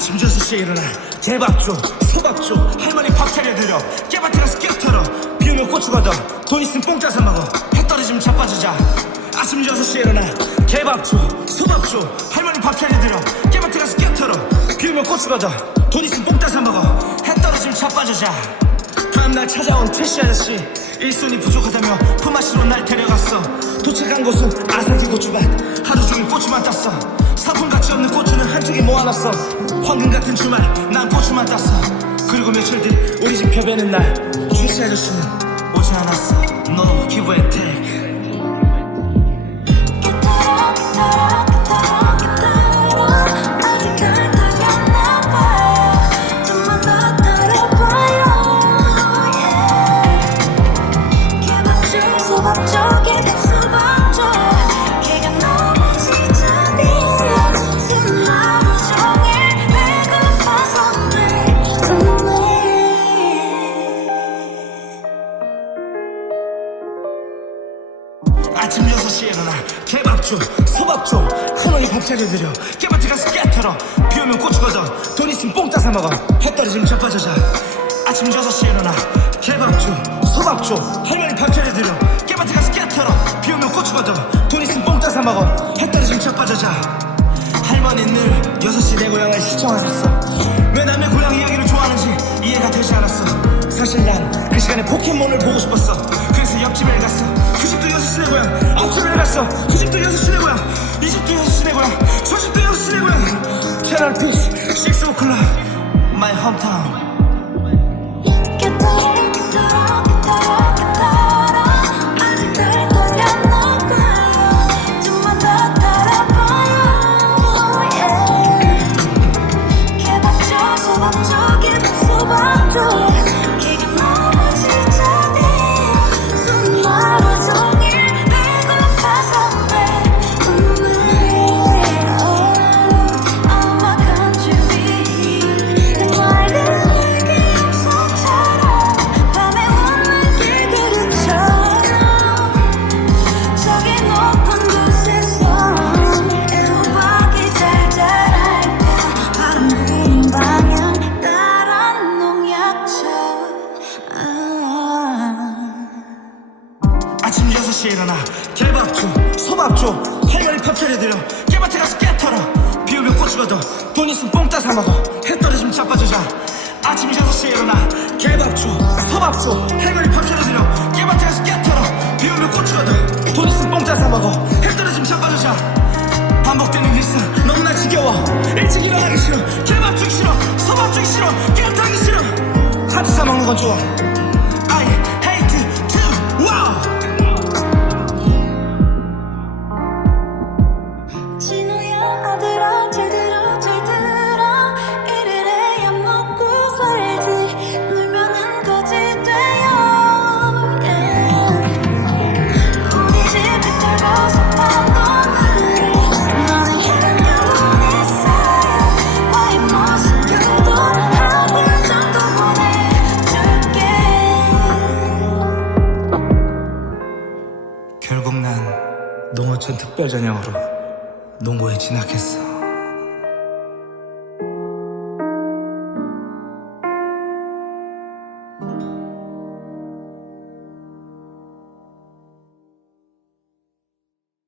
6시에 일어나. 개밥줘 소밥줘 할머니 밥 차려드려 깨밭에 가서 깨 털어. 비 오면 고추 걷어 돈 있으면 뽕 짜서 먹어. 해 떨어지면 자빠지자. 아침 6시에 일어나. 개밥 줘 소밥 줘 할머니 밥 차려드려 깨밭에 가서 깨 털어. 비 오면 고추 걷어 돈 있으면 뽕 짜서 먹어. 해 떨어지면 자빠지자. 다음날 찾아온 최씨 아저씨. 일손이 부족하다며 품앗이로 날 데려갔어. 도착한 곳은 아사기 고추밭. 하루 종일 고추만 땄어 사품같이 없는 고추는 한쪽에 모아놨어. 황금 같은 주말 난 고추만 땄어. 그리고 며칠 뒤 우리 집 벼베는 날 최씨 아저씨는 오지 않았어. 너 기브 앤테 아침 6시에 일어나. 개밥줘 소밥줘. 할머니 밥 차려드려. 깨밭에 가서 깨 털어. 비 오면 고추 걷어 돈 있으면 뽕 따서 먹어. 해 떨어지면 자빠져자. 아침 6시에 일어나. 개밥줘 소밥줘. 할머니 밥 차려드려. 깨밭에 가서 깨 털어. 비 오면 고추 걷어 돈 있으면 뽕 따서 먹어. 해 떨어지면 자빠져자. 할머니 늘 6시 내 고향을 시청하셨어. 왜 남의 고향 이야기를 좋아하는지 이해가 되지 않았어. 사실 난 그 시간에 포켓몬을 보고 싶었어 앞집에 갔어. 그 집도 6시 내 고향. 이 집도 6시 내 고향. 저 집도 6시 내 고향. 채널 피시 6 오클락 마이 홈타운 나. 개밥줘 소밥줘 할머니 밥 차려드려 깨밭에 가서 깨 털어. 비 오면 고추 걷어 돈 있으면 뽕 따서 먹어. 해 떨어지면 자빠져자. 아침 6시에 일어나. 개밥줘 소밥줘 할머니 밥 차려드려 깨밭에 가서 깨 털어. 비 오면 고추 걷어 돈 있으면 뽕 따서 먹어. 해 떨어지면 자빠져자. 반복되는 일상 너무나 지겨워. 일찍 일어나기 싫어. 개밥 주기 싫어. 소밥 주기 싫어. 깨 타기 싫어. 하트 싸먹는 건 좋아 특별 전형으로 농고에 진학했어.